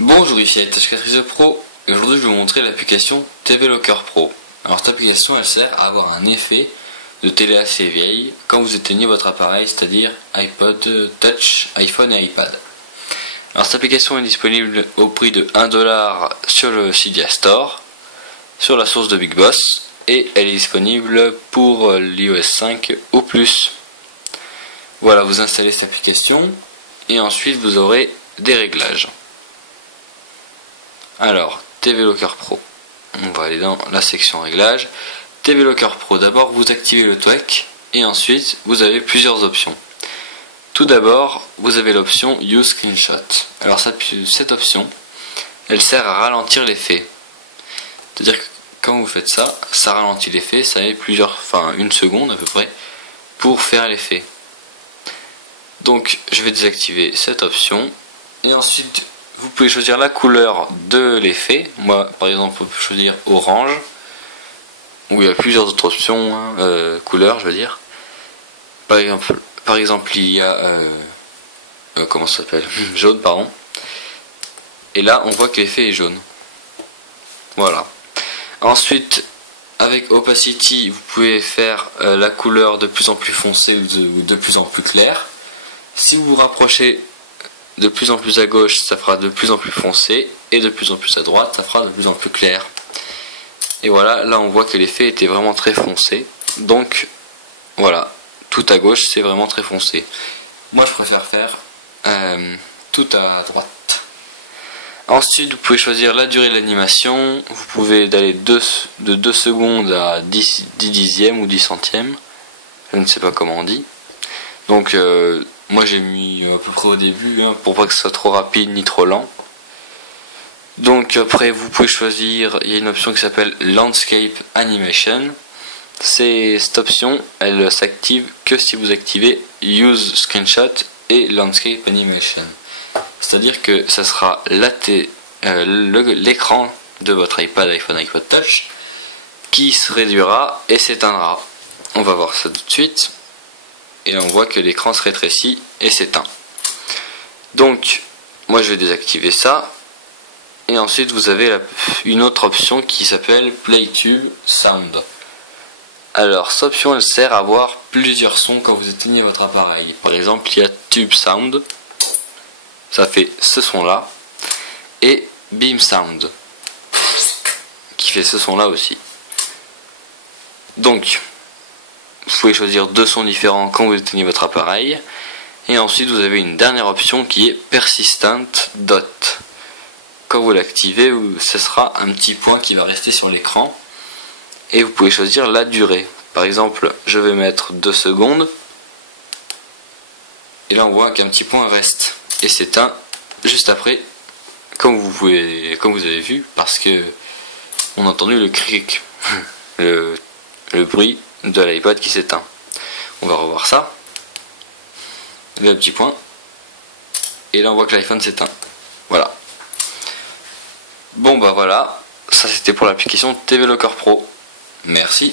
Bonjour, ici H4 Pro et aujourd'hui je vais vous montrer l'application TV Locker Pro. Alors cette application elle sert à avoir un effet de télé assez vieille quand vous éteignez votre appareil, c'est-à-dire iPod Touch, iPhone et iPad. Alors cette application est disponible au prix de 1 $ sur le Cydia Store, sur la source de Big Boss, et elle est disponible pour l'iOS 5 ou plus. Voilà, vous installez cette application et ensuite vous aurez des réglages. Alors, TV Locker Pro, on va aller dans la section réglages. TV Locker Pro, d'abord vous activez le TWEC et ensuite vous avez plusieurs options. Tout d'abord, vous avez l'option Use Screenshot. Alors cette option, elle sert à ralentir l'effet. C'est-à-dire que quand vous faites ça, ça ralentit l'effet, ça met une seconde à peu près pour faire l'effet. Donc je vais désactiver cette option et ensuite vous pouvez choisir la couleur de l'effet. Moi par exemple je peux choisir orange, ou il y a plusieurs autres options, couleurs je veux dire. Par exemple il y a comment ça s'appelle, jaune pardon. Et là on voit que l'effet est jaune. Voilà. Ensuite avec opacity vous pouvez faire la couleur de plus en plus foncée ou de plus en plus claire. Si vous vous rapprochez de plus en plus à gauche, ça fera de plus en plus foncé, et de plus en plus à droite, ça fera de plus en plus clair. Et voilà, là on voit que l'effet était vraiment très foncé. Donc voilà, tout à gauche c'est vraiment très foncé. Moi je préfère faire tout à droite. Ensuite vous pouvez choisir la durée de l'animation. Vous pouvez aller de 2 secondes à 10 dixièmes ou 10 centièmes. Je ne sais pas comment on dit. Donc moi j'ai mis à peu près au début pour pas que ce soit trop rapide ni trop lent. Donc après vous pouvez choisir, il y a une option qui s'appelle Landscape Animation. Cette option elle s'active que si vous activez Use Screenshot et Landscape Animation. C'est-à-dire que ça sera l'écran de votre iPad, iPhone, iPod Touch qui se réduira et s'éteindra. On va voir ça tout de suite. Et là on voit que l'écran se rétrécit et s'éteint. Donc moi je vais désactiver ça. Et ensuite vous avez une autre option qui s'appelle PlayTube Sound. Alors cette option elle sert à avoir plusieurs sons quand vous éteignez votre appareil. Par exemple il y a Tube Sound, ça fait ce son là. Et Beam Sound qui fait ce son là aussi. Donc vous pouvez choisir 2 sons différents quand vous éteignez votre appareil. Et ensuite vous avez une dernière option qui est Persistent Dot. Quand vous l'activez, ce sera un petit point qui va rester sur l'écran. Et vous pouvez choisir la durée. Par exemple, je vais mettre 2 secondes. Et là on voit qu'un petit point reste. Et s'éteint juste après, comme vous avez vu, parce que on a entendu le cric, le bruit de l'iPad qui s'éteint. On va revoir ça. Le petit point. Et là on voit que l'iPhone s'éteint. Voilà. Bon bah voilà. Ça c'était pour l'application TV Locker Pro. Merci.